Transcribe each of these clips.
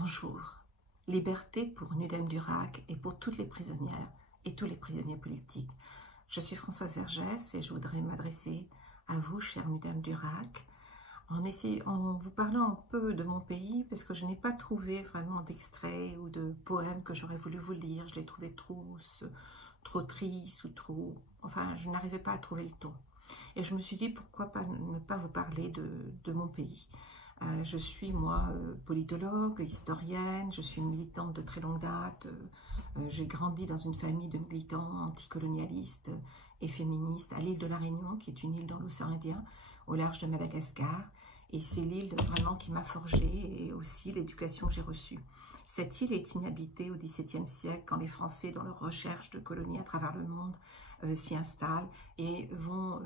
Bonjour. Liberté pour Nudem Durac et pour toutes les prisonnières et tous les prisonniers politiques. Je suis Françoise Vergès et je voudrais m'adresser à vous, chère Nudem Durac, en vous parlant un peu de mon pays, parce que je n'ai pas trouvé vraiment d'extraits ou de poèmes que j'aurais voulu vous lire. Je les trouvais trop tristes ou trop... Enfin, je n'arrivais pas à trouver le ton. Et je me suis dit, pourquoi pas ne pas vous parler de mon pays. Je suis, moi, politologue, historienne, je suis militante de très longue date. J'ai grandi dans une famille de militants anticolonialistes et féministes à l'île de la Réunion, qui est une île dans l'océan Indien, au large de Madagascar. Et c'est l'île vraiment qui m'a forgée et aussi l'éducation que j'ai reçue. Cette île est inhabitée au XVIIe siècle, quand les Français, dans leur recherche de colonies à travers le monde, s'y installent et vont...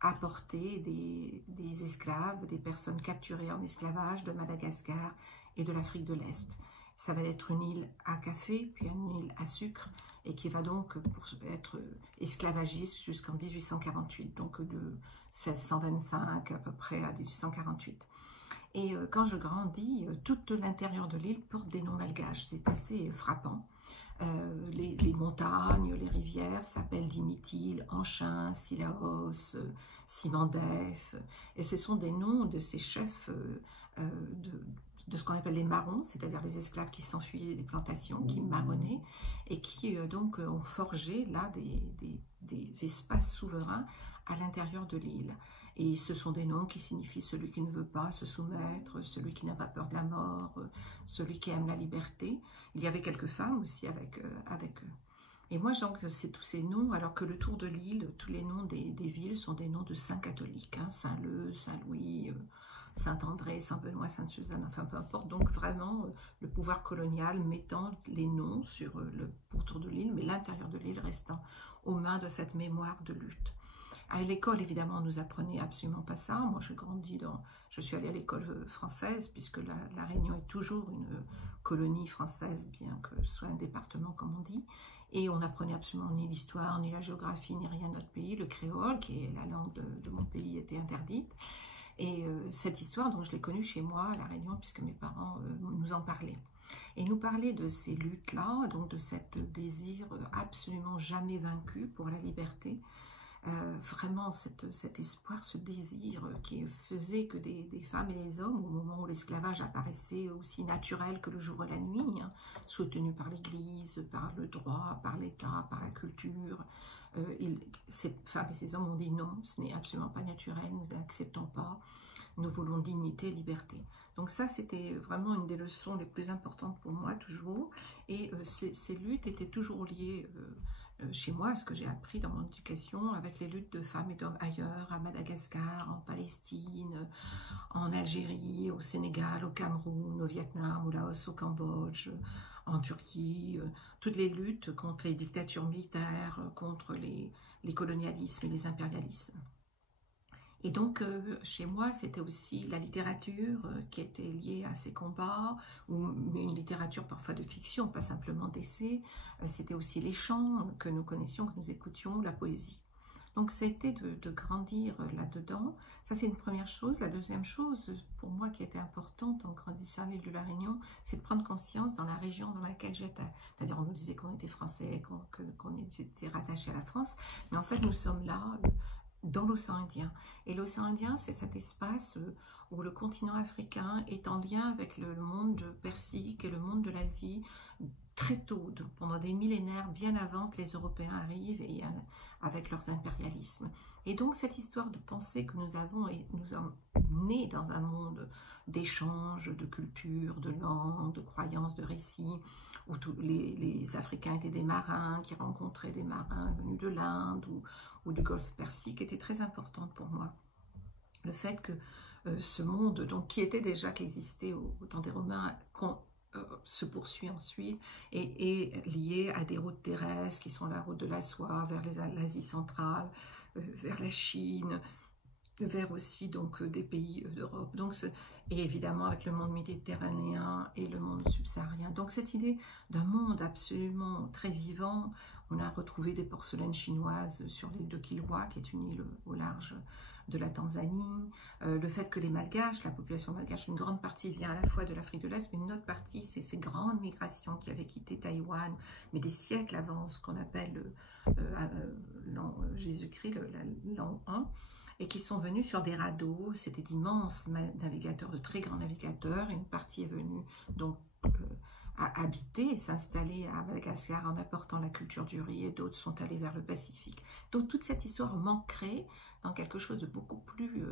apporter des esclaves, des personnes capturées en esclavage de Madagascar et de l'Afrique de l'Est. Ça va être une île à café, puis une île à sucre, et qui va donc être esclavagiste jusqu'en 1848, donc de 1625 à peu près à 1848. Et quand je grandis, tout l'intérieur de l'île porte des noms malgaches, c'est assez frappant. Les montagnes, les rivières s'appellent Dimitil, Anchin, Silaos, Simandef, et ce sont des noms de ces chefs de ce qu'on appelle les marrons, c'est-à-dire les esclaves qui s'enfuyaient des plantations, qui marronnaient, et qui donc ont forgé là des espaces souverains à l'intérieur de l'île. Et ce sont des noms qui signifient celui qui ne veut pas se soumettre, celui qui n'a pas peur de la mort, celui qui aime la liberté. Il y avait quelques femmes aussi avec eux. Et moi, donc, c'est tous ces noms, alors que le tour de l'île, tous les noms des villes sont des noms de saints catholiques, hein, Saint-Leu, Saint-Louis, Saint-André, Saint-Benoît, Sainte-Suzanne, enfin peu importe. Donc vraiment, le pouvoir colonial mettant les noms sur le pourtour de l'île, mais l'intérieur de l'île restant aux mains de cette mémoire de lutte. À l'école, évidemment, on nous apprenait absolument pas ça. Moi, je suis allée à l'école française, puisque la Réunion est toujours une colonie française, bien que ce soit un département, comme on dit. Et on n'apprenait absolument ni l'histoire, ni la géographie, ni rien de notre pays. Le créole, qui est la langue de mon pays, était interdite. Et cette histoire, donc je l'ai connue chez moi, à la Réunion, puisque mes parents nous en parlaient. Et nous parlaient de ces luttes-là, donc de cet désir absolument jamais vaincu pour la liberté. Vraiment cet espoir, ce désir qui faisait que des femmes et des hommes, au moment où l'esclavage apparaissait aussi naturel que le jour et la nuit, hein, soutenu par l'Église, par le droit, par l'État, par la culture, ces femmes et ces hommes ont dit non, ce n'est absolument pas naturel, nous n'acceptons pas, nous voulons dignité et liberté. Donc ça, c'était vraiment une des leçons les plus importantes pour moi, toujours, et ces luttes étaient toujours liées chez moi, ce que j'ai appris dans mon éducation, avec les luttes de femmes et d'hommes ailleurs, à Madagascar, en Palestine, en Algérie, au Sénégal, au Cameroun, au Vietnam, au Laos, au Cambodge, en Turquie, toutes les luttes contre les dictatures militaires, contre les colonialismes et les impérialismes. Et donc, chez moi, c'était aussi la littérature qui était liée à ces combats, mais une littérature parfois de fiction, pas simplement d'essais. C'était aussi les chants que nous connaissions, que nous écoutions, la poésie. Donc, c'était de grandir là-dedans. Ça, c'est une première chose. La deuxième chose, pour moi, qui était importante en grandissant à l'île de la Réunion, c'est de prendre conscience dans la région dans laquelle j'étais. C'est-à-dire, on nous disait qu'on était français, qu'on était rattaché à la France, mais en fait, nous sommes là... dans l'océan Indien. Et l'océan Indien, c'est cet espace où le continent africain est en lien avec le monde persique et le monde de l'Asie très tôt, pendant des millénaires, bien avant que les Européens arrivent et avec leurs impérialismes. Et donc cette histoire de penser que nous sommes nés dans un monde d'échanges, de culture, de langues, de croyances, de récits, où tous les Africains étaient des marins, qui rencontraient des marins venus de l'Inde ou du Golfe Persique, était très importante pour moi. Le fait que ce monde, donc, qui existait au temps des Romains, se poursuit ensuite et est lié à des routes terrestres qui sont la route de la soie vers l'Asie centrale, vers la Chine, vers aussi donc des pays d'Europe, donc et évidemment avec le monde méditerranéen et le monde subsaharien. Donc cette idée d'un monde absolument très vivant, on a retrouvé des porcelaines chinoises sur l'île de Kilauea, qui est une île au large de la Tanzanie, le fait que les Malgaches, la population malgache, une grande partie vient à la fois de l'Afrique de l'Est, mais une autre partie, c'est ces grandes migrations qui avaient quitté Taïwan, mais des siècles avant ce qu'on appelle Jésus-Christ, l'an 1, et qui sont venus sur des radeaux. C'était d'immenses navigateurs, de très grands navigateurs. Une partie est venue donc à habiter et s'installer à Madagascar en apportant la culture du riz, et d'autres sont allés vers le Pacifique. Donc toute cette histoire manquerait dans quelque chose de beaucoup plus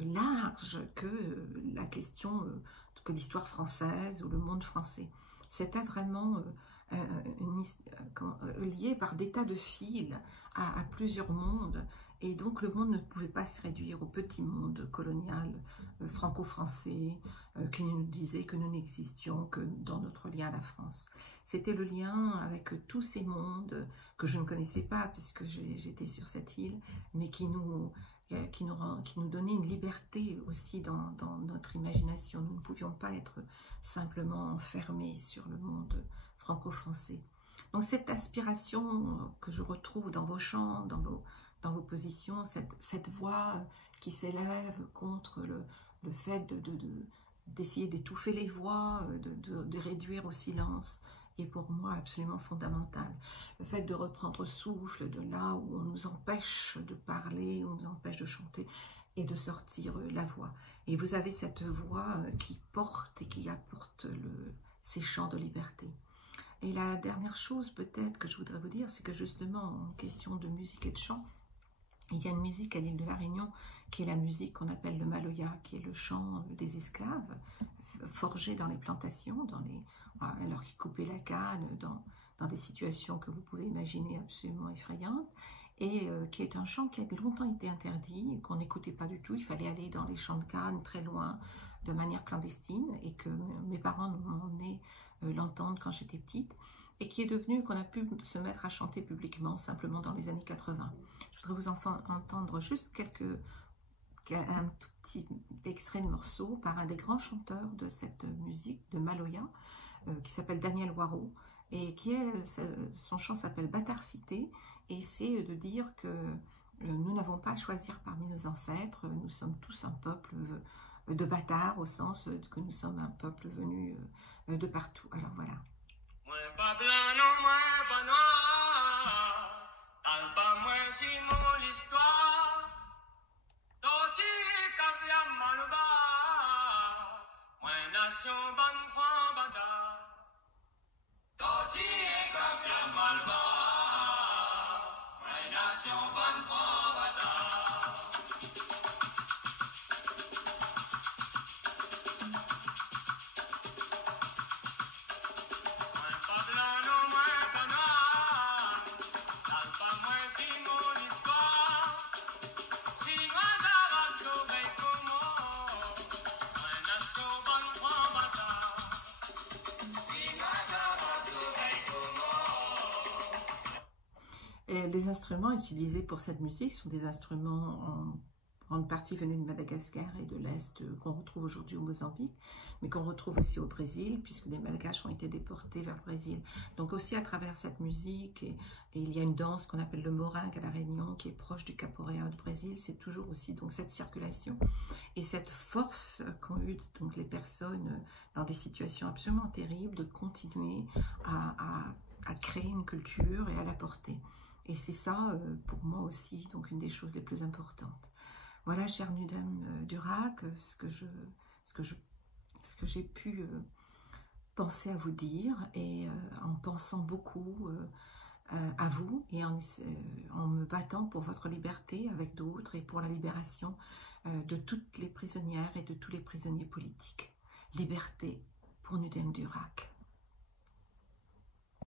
large que la question, que l'histoire française ou le monde français. C'était vraiment lié par des tas de fils à plusieurs mondes, et donc le monde ne pouvait pas se réduire au petit monde colonial franco-français qui nous disait que nous n'existions que dans notre lien à la France. C'était le lien avec tous ces mondes que je ne connaissais pas puisque j'étais sur cette île, mais qui nous donnait une liberté aussi dans notre imagination. Nous ne pouvions pas être simplement enfermés sur le monde franco-français. Donc cette aspiration que je retrouve dans vos chants, dans vos positions, cette voix qui s'élève contre le fait d'essayer d'étouffer les voix, de réduire au silence, est pour moi absolument fondamental. Le fait de reprendre souffle de là où on nous empêche de parler, où on nous empêche de chanter, et de sortir la voix. Et vous avez cette voix qui porte et qui apporte ces chants de liberté. Et la dernière chose peut-être que je voudrais vous dire, c'est que justement en question de musique et de chant, il y a une musique à l'île de la Réunion qui est la musique qu'on appelle le maloya, qui est le chant des esclaves forgés dans les plantations, alors qu'ils coupaient la canne, dans des situations que vous pouvez imaginer absolument effrayantes, et qui est un chant qui a longtemps été interdit, qu'on n'écoutait pas du tout. Il fallait aller dans les champs de canne très loin, de manière clandestine, et que mes parents m'ont emmené l'entendre quand j'étais petite, et qui est devenu, qu'on a pu se mettre à chanter publiquement simplement dans les années 80. Je voudrais vous entendre juste un tout petit extrait de morceau par un des grands chanteurs de cette musique, de Maloya, qui s'appelle Daniel Waro, et son chant s'appelle Bâtard-Cité, et c'est de dire que nous n'avons pas à choisir parmi nos ancêtres, nous sommes tous un peuple de bâtards, au sens que nous sommes un peuple venu de partout. Alors voilà. Et les instruments utilisés pour cette musique sont des instruments en grande partie venus de Madagascar et de l'Est qu'on retrouve aujourd'hui au Mozambique, mais qu'on retrouve aussi au Brésil, puisque des Malgaches ont été déportés vers le Brésil. Donc aussi à travers cette musique, et il y a une danse qu'on appelle le moringue à la Réunion, qui est proche du capoeira du Brésil, c'est toujours aussi donc cette circulation et cette force qu'ont eu donc les personnes dans des situations absolument terribles de continuer à créer une culture et à la porter. Et c'est ça, pour moi aussi, donc une des choses les plus importantes. Voilà, chère Nudem Durack, ce que j'ai pu penser à vous dire, et en pensant beaucoup à vous, et en me battant pour votre liberté avec d'autres, et pour la libération de toutes les prisonnières et de tous les prisonniers politiques. Liberté pour Nudem Durack.